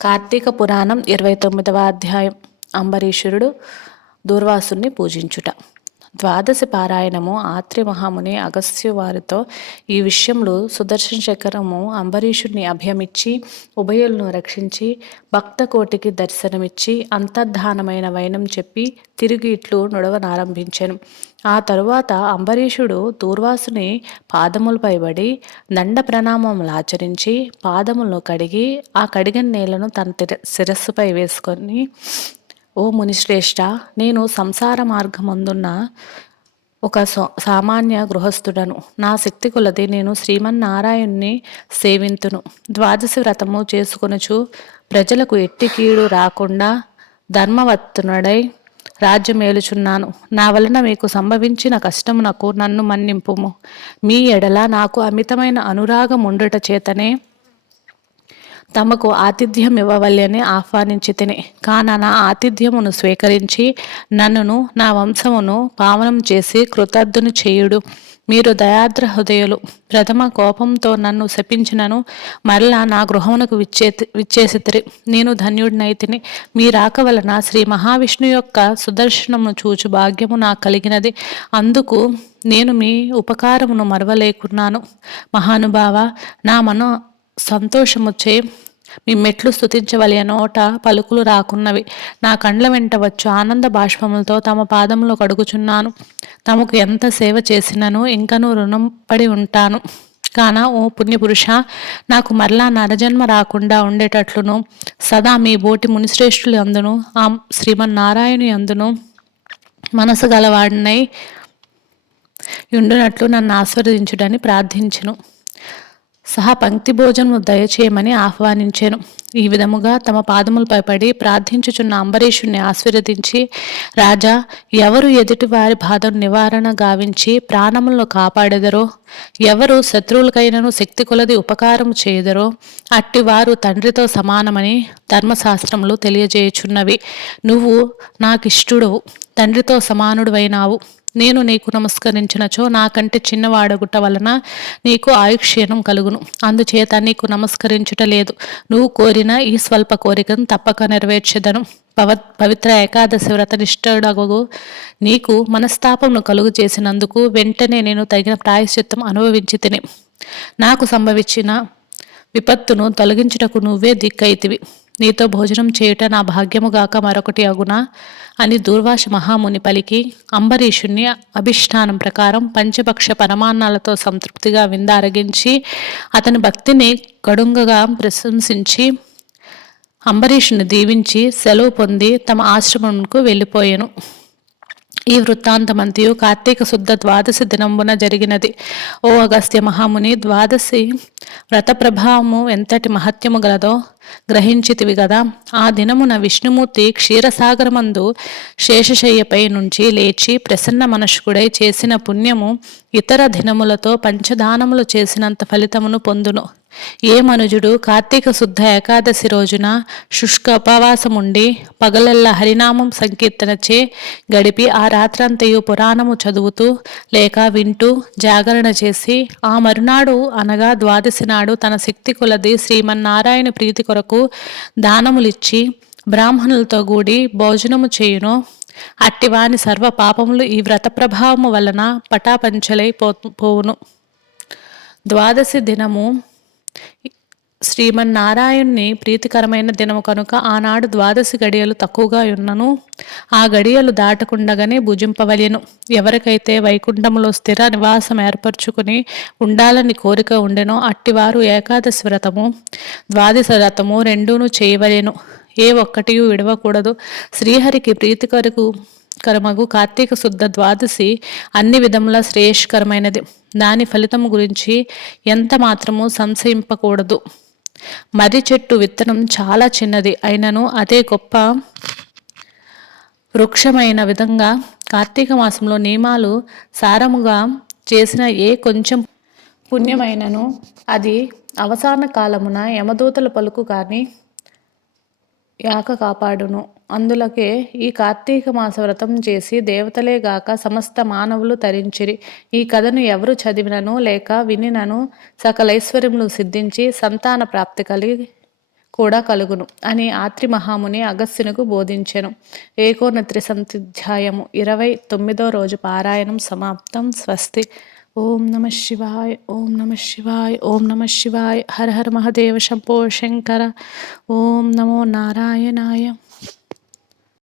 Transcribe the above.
కార్తీక పురాణం 29వ అధ్యాయం. అంబరీషుడు దూర్వాసుని పూజించుట. ద్వాదశి పారాయణము. ఆత్రి మహాముని అగస్త్యు వారితో ఈ విషయంలో సుదర్శన చక్రము అంబరీషుడిని అభయమిచ్చి ఉభయులను రక్షించి భక్త కోటికి దర్శనమిచ్చి అంతర్ధానమైన వైనం చెప్పి తిరిగి ఇట్లు నుడవనారంభించెను. ఆ తరువాత అంబరీషుడు దూర్వాసుని పాదములపై పడి దండ ప్రణామములాచరించి పాదములను కడిగి ఆ కడిగిన నేలను తన శిరస్సుపై వేసుకొని, ఓ మునిశ్రేష్ఠ, నేను సంసార మార్గమందున్న ఒక సామాన్య గృహస్థుడను. నా శక్తి కొలది నేను శ్రీమన్నారాయణ్ణి సేవింతును. ద్వాదశి వ్రతము చేసుకొనుచు ప్రజలకు ఎట్టి కీడు రాకుండా ధర్మవత్తునుడై రాజ్యమేలుచున్నాను. నా వలన మీకు సంభవించిన కష్టమునకు నన్ను మన్నింపుము. మీ ఎడల నాకు అమితమైన అనురాగం ఉండుట చేతనే తమకు ఆతిథ్యం ఇవ్వవల్లని ఆహ్వానించి తిని, కాన నా ఆతిథ్యమును స్వీకరించి నన్నును నా వంశమును పావనం చేసి కృతజ్ఞుని చేయుడు. మీరు దయాద్ర హృదయులు. ప్రథమ కోపంతో నన్ను శపించినను మరలా నా గృహమునకు విచ్చేసితిరి. నేను ధన్యుడినైతిని. మీ రాక వలన శ్రీ మహావిష్ణు యొక్క సుదర్శనమును చూచు భాగ్యము నాకు కలిగినది. అందుకు నేను మీ ఉపకారమును మరవలేకున్నాను. మహానుభావ, నా మనో సంతోషముచే మీ మెట్లు స్తుతించవలె నోట పలుకులు రాకున్నవి. నా కండ్ల వెంట వచ్చు ఆనంద బాష్పములతో తమ పాదములో కడుగుచున్నాను. తమకు ఎంత సేవ చేసినను ఇంకనూ రుణం పడి ఉంటాను. కాన ఓ పుణ్యపురుష, నాకు మరలా నరజన్మ రాకుండా ఉండేటట్లును సదా మీ బోటి మునిశ్రేష్ఠులు అందును ఆ శ్రీమన్నారాయణు అందును మనసు గలవాడినై ఉండునట్లు నన్ను ఆశీర్వదించుడని ప్రార్థించును. సహా పంక్తి భోజనము దయచేయమని ఆహ్వానించాను. ఈ విధముగా తమ పాదములపై పడి ప్రార్థించుచున్న అంబరీషుణ్ణి ఆశీర్వదించి, రాజా, ఎవరు ఎదుటి వారి బాధను నివారణ గావించి ప్రాణములను కాపాడెదరో, ఎవరు శత్రువులకైనను శక్తి కొలది ఉపకారము చేయదరో అట్టి వారు తండ్రితో సమానమని ధర్మశాస్త్రములు తెలియజేయుచున్నవి. నువ్వు నాకిష్టుడవు, తండ్రితో సమానుడు అయినావు. నేను నీకు నమస్కరించినచో నాకంటే చిన్నవాడగుట వలన నీకు ఆయుక్షీణం కలుగును. అందుచేత నీకు నమస్కరించుట లేదు. నువ్వు కోరిన ఈ స్వల్ప కోరికను తప్పక నెరవేర్చెదను. పవిత్ర ఏకాదశి వ్రతనిష్ఠుడగు నీకు మనస్తాపమును కలుగు చేసినందుకు వెంటనే నేను తగిన ప్రాయశ్చిత్తం అనుభవించి తిని నాకు సంభవించిన విపత్తును తొలగించుటకు నువ్వే దిక్కైతివి. నీతో భోజనం చేయుట నా భాగ్యముగాక మరొకటి అగునా అని దూర్వాస మహాముని పలికి అంబరీషుణ్ణి అభిష్టానం ప్రకారం పంచభక్ష పరమాన్నాలతో సంతృప్తిగా విందారగించి అతని భక్తిని కడుంగగా ప్రశంసించి అంబరీషుని దీవించి సెలవు పొంది తమ ఆశ్రమంకు వెళ్ళిపోయెను. ఈ వృత్తాంతమంతియు కార్తీక శుద్ధ ద్వాదశి దినంబున జరిగినది. ఓ అగస్త్య మహాముని, ద్వాదశి వ్రత ప్రభావము ఎంతటి మహత్యము గలదో గ్రహించితివి గదా. ఆ దినమున విష్ణుమూర్తి క్షీరసాగరమందు శేషశయ్యపై నుంచి లేచి ప్రసన్న మనస్కుడై చేసిన పుణ్యము ఇతర దినములతో పంచదానములు చేసినంత ఫలితమును పొందును. ఏ మనుజుడు కార్తీక శుద్ధ ఏకాదశి రోజున శుష్క ఉపవాసముండి పగలెల్లా హరినామం సంకీర్తనచే గడిపి ఆ రాత్రంతయు పురాణము చదువుతూ లేక వింటూ జాగరణ చేసి ఆ మరునాడు అనగా ద్వాదశి నాడు తన శక్తి కొలది శ్రీమన్నారాయణ ప్రీతి కొరకు దానములిచ్చి బ్రాహ్మణులతో కూడి భోజనము చేయును, అట్టివాని సర్వ పాపములు ఈ వ్రత ప్రభావము వలన పటాపంచలై పోవును. ద్వాదశి దినము శ్రీమన్నారాయణ్ణి ప్రీతికరమైన దినము కనుక ఆనాడు ద్వాదశి గడియలు తక్కువగా ఉన్నను ఆ గడియలు దాటకుండగానే భుజింపవలెను. ఎవరికైతే వైకుంఠములో స్థిర నివాసం ఏర్పరచుకుని ఉండాలని కోరిక ఉండెనో అట్టివారు ఏకాదశి వ్రతము ద్వాదశి వ్రతము రెండూను చేయవలెను. ఏ ఒక్కటి విడవకూడదు. శ్రీహరికి ప్రీతికరమగు కార్తీక శుద్ధ ద్వాదశి అన్ని విధముల శ్రేయస్కరమైనది. దాని ఫలితము గురించి ఎంత మాత్రము సంశయింపకూడదు. మర్రి చెట్టు విత్తనం చాలా చిన్నది అయినను అదే గొప్ప వృక్షమైన విధంగా కార్తీక మాసంలో నియమాలు సారముగా చేసిన ఏ కొంచెం పుణ్యమైనను అది అవసాన కాలమున యమదూతల పలుకు కానీ యాక కాపాడును. అందులకే ఈ కార్తీక మాస వ్రతం చేసి దేవతలే గాక సమస్త మానవులు తరించిరి. ఈ కథను ఎవరు చదివినను లేక వినినను సకలైశ్వర్యములు సిద్ధించి సంతాన ప్రాప్తి కలిగి కూడా కలుగును అని ఆత్రి మహాముని అగస్త్యునకు బోధించెను. ఏకోనత్రిశతాధ్యాయము 29వ రోజు పారాయణం సమాప్తం. స్వస్తి. ఓం నమ శివాయ. ఓం నమ శివాయ. ఓం నమ శివాయ. హర హర మహదేవ శంభో శంకర. ఓం నమో నారాయణాయ.